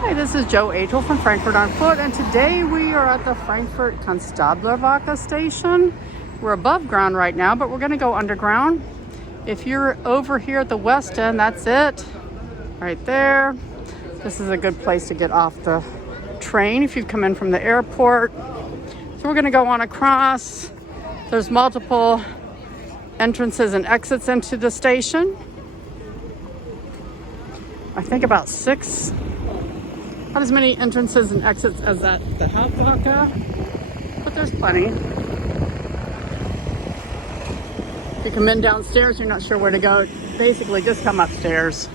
Hi, this is Joe Agel from Frankfurt on Foot, and today we are at the Frankfurt Konstablerwache station. We're above ground right now, but we're going to go underground. If you're over here at the Westin, that's it, right there. This is a good place to get off the train if you've come in from the airport. So we're going to go on across. There's multiple entrances and exits into the station. I think about 6. Not as many entrances and exits as at the Hauptwache, but there's plenty. If you come in downstairs, you're not sure where to go, basically just come upstairs.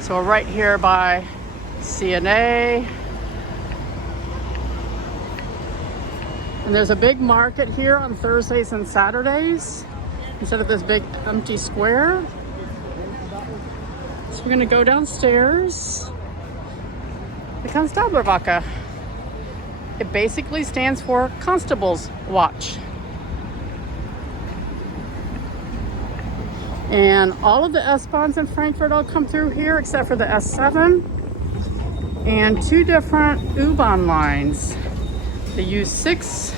So we're right here by CNA. And there's a big market here on Thursdays and Saturdays instead of this big empty square. So we're gonna go downstairs. The Konstablerwache. It basically stands for Constable's Watch. And all of the S-Bahns in Frankfurt all come through here except for the S7 and 2 different U-Bahn lines. The U6,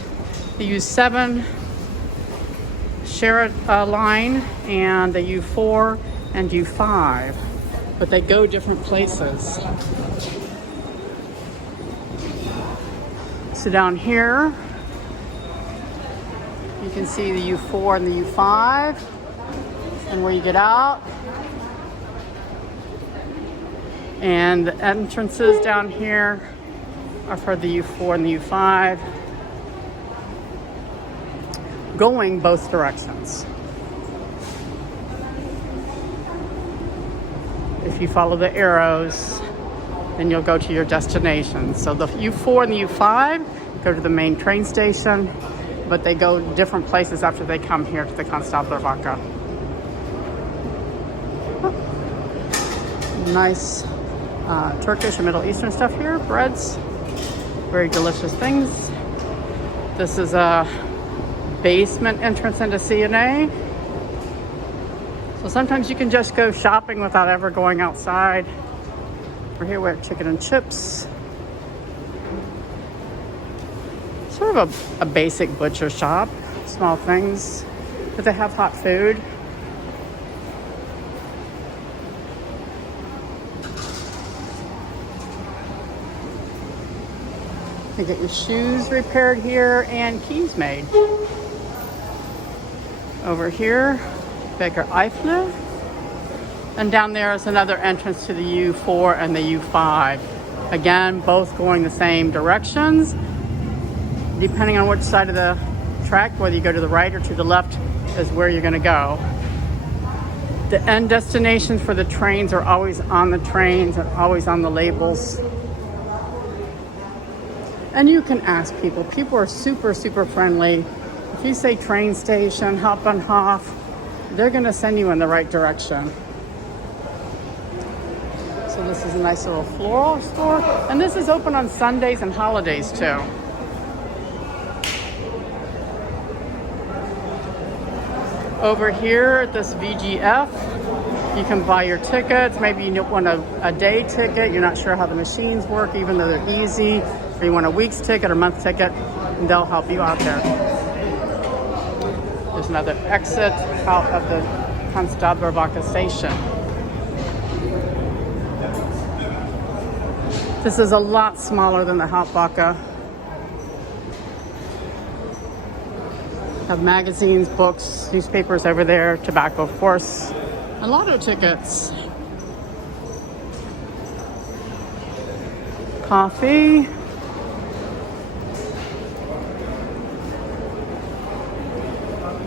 the U7 share a line, and the U4 and U5, but they go different places. So down here, you can see the U4 and the U5 and where you get out. And the entrances down here are for the U4 and the U5, going both directions. If you follow the arrows, then you'll go to your destination. So the U4 and the U5 go to the main train station, but they go different places after they come here to the Konstablerwache. Nice Turkish and Middle Eastern stuff here, breads, very delicious things. This is a basement entrance into CNA. So sometimes you can just go shopping without ever going outside. We're here, we have chicken and chips. Sort of a basic butcher shop, small things, but they have hot food. You get your shoes repaired here and keys made. Over here, Baker Eifle. And down there is another entrance to the U4 and the U5. Again, both going the same directions. Depending on which side of the track, whether you go to the right or to the left, is where you're gonna go. The end destinations for the trains are always on the trains and always on the labels. And you can ask people. People are super, super friendly. If you say train station, Hauptbahnhof, they're gonna send you in the right direction. So this is a nice little floral store. And this is open on Sundays and holidays too. Over here at this VGF, you can buy your tickets. Maybe you want a day ticket. You're not sure how the machines work, even though they're easy. Or you want a week's ticket or month ticket, and they'll help you out there. There's another exit out of the Konstablerwache station. This is a lot smaller than the Hauptwache. Have magazines, books, newspapers over there, tobacco, of course, and lotto tickets. Coffee.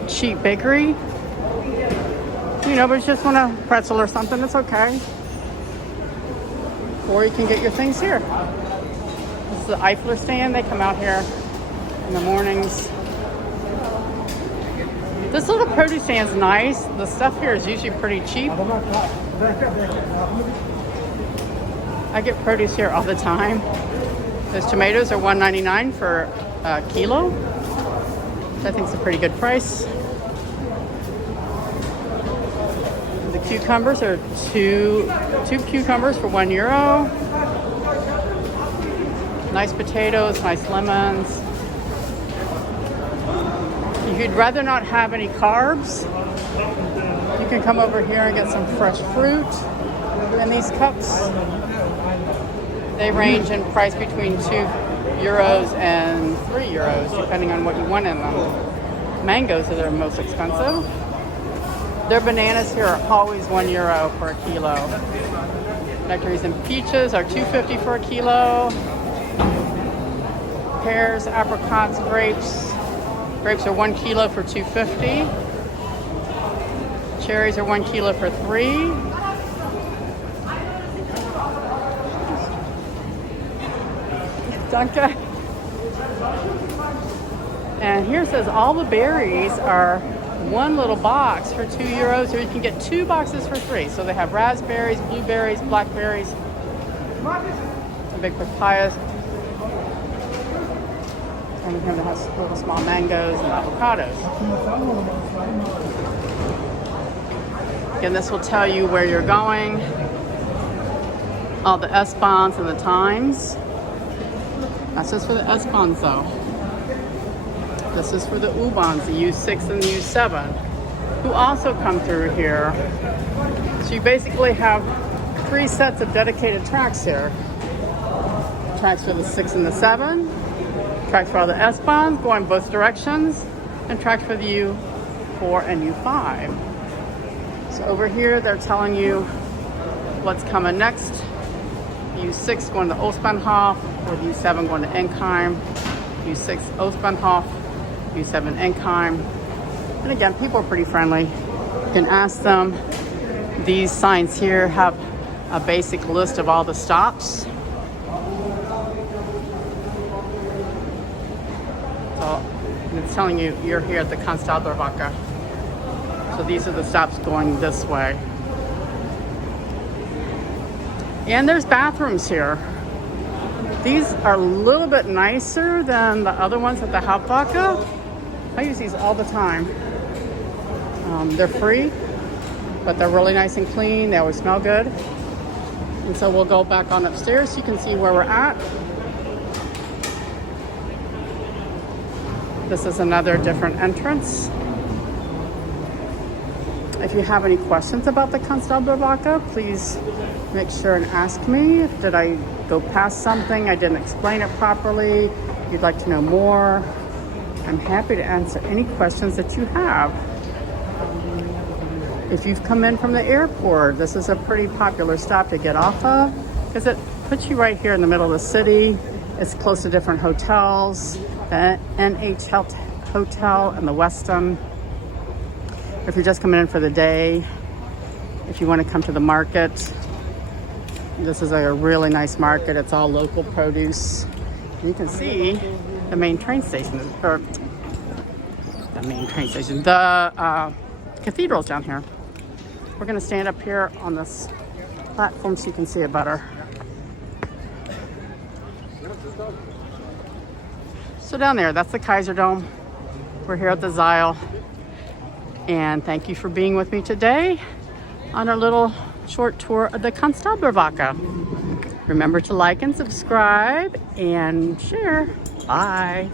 Cheap bakery. You know, but you just want a pretzel or something, it's okay. Or you can get your things here. This is the Eifler stand. They come out here in the mornings. This little produce stand's nice. The stuff here is usually pretty cheap. I get produce here all the time. Those tomatoes are $1.99 for a kilo, which I think is a pretty good price. cucumbers are two cucumbers for €1. Nice potatoes, nice lemons. If you'd rather not have any carbs, you can come over here and get some fresh fruit in these cups. They range in price between €2 and €3, depending on what you want in them. Mangoes are their most expensive. Their bananas here are always €1 for a kilo. Nectarines and peaches are $2.50 for a kilo. Pears, apricots, grapes. Grapes are 1 kilo for $2.50. Cherries are 1 kilo for $3. Danke. And here it says all the berries are one little box for €2, or you can get 2 boxes for free. So they have raspberries, blueberries, blackberries, and big papayas. And here they have little small mangoes and avocados. Again, this will tell you where you're going, all the S-Bahns and the times. That's just for the S-Bahns though. This is for the U-Bahns, the U6 and the U7, who also come through here. So you basically have 3 sets of dedicated tracks here. Tracks for the 6 and the 7, tracks for all the S-Bahns going both directions, and tracks for the U4 and U5. So over here, they're telling you what's coming next. U6 going to Ostbahnhof, or the U7 going to Enkheim. U6 Ostbahnhof, U7 Enkheim. And again, people are pretty friendly. You can ask them. These signs here have a basic list of all the stops. So it's telling you you're here at the Konstablerwache. So these are the stops going this way. And there's bathrooms here. These are a little bit nicer than the other ones at the Hauptwache. I use these all the time. They're free, but they're really nice and clean. They always smell good. And so we'll go back on upstairs so you can see where we're at. This is another different entrance. If you have any questions about the Konstablerwache, please make sure and ask me. Did I go past something? I didn't explain it properly. You'd like to know more? I'm happy to answer any questions that you have. If you've come in from the airport, this is a pretty popular stop to get off of because it puts you right here in the middle of the city. It's close to different hotels, the NH Hotel and the Westin. If you're just coming in for the day, if you want to come to the market, this is a really nice market. It's all local produce. You can see the main train station, or the cathedral's down here. We're going to stand up here on this platform so you can see it better. So down there, that's the Kaiser Dome. We're here at the Zeil. And thank you for being with me today on our little short tour of the Konstablerwache. Remember to like and subscribe and share. Bye.